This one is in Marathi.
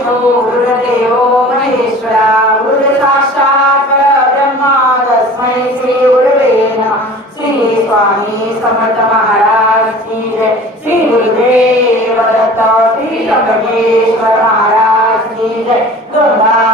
विष्णु गुरुदेवो महेश्वरा गुरु साक्षात् परब्रह्म तस्मै श्री गुरुवे नमः श्री स्वामी समर्थ महाराज की जय श्री गुरुदेव दत्त श्री त्र्यंबकेश्वर महाराज की जय गंगा